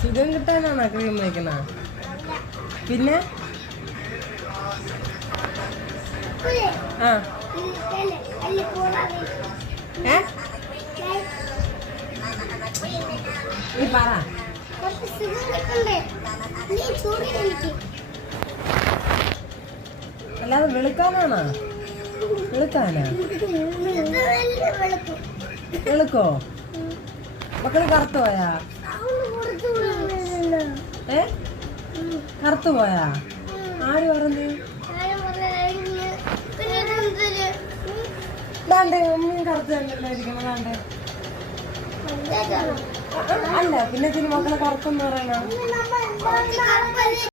സുഖം കിട്ടാനാണ് ക്രീം വയ്ക്കണ പിന്നെ? ഏ? പറ. അല്ലാതെ വെളുക്കാനാണോ? വെളുക്കാനാ? വെളുക്കും? മക്കൾ കറുത്തു പോയാ? ഏ? കറുത്തു പോയാ? ആര് പറഞ്ഞു? കറുത്ത് കണ്ടല്ലോ ഇരിക്കണം അല്ല പിന്നെ ഇതിന് മക്കളെ കറുത്തെന്ന് പറയണ?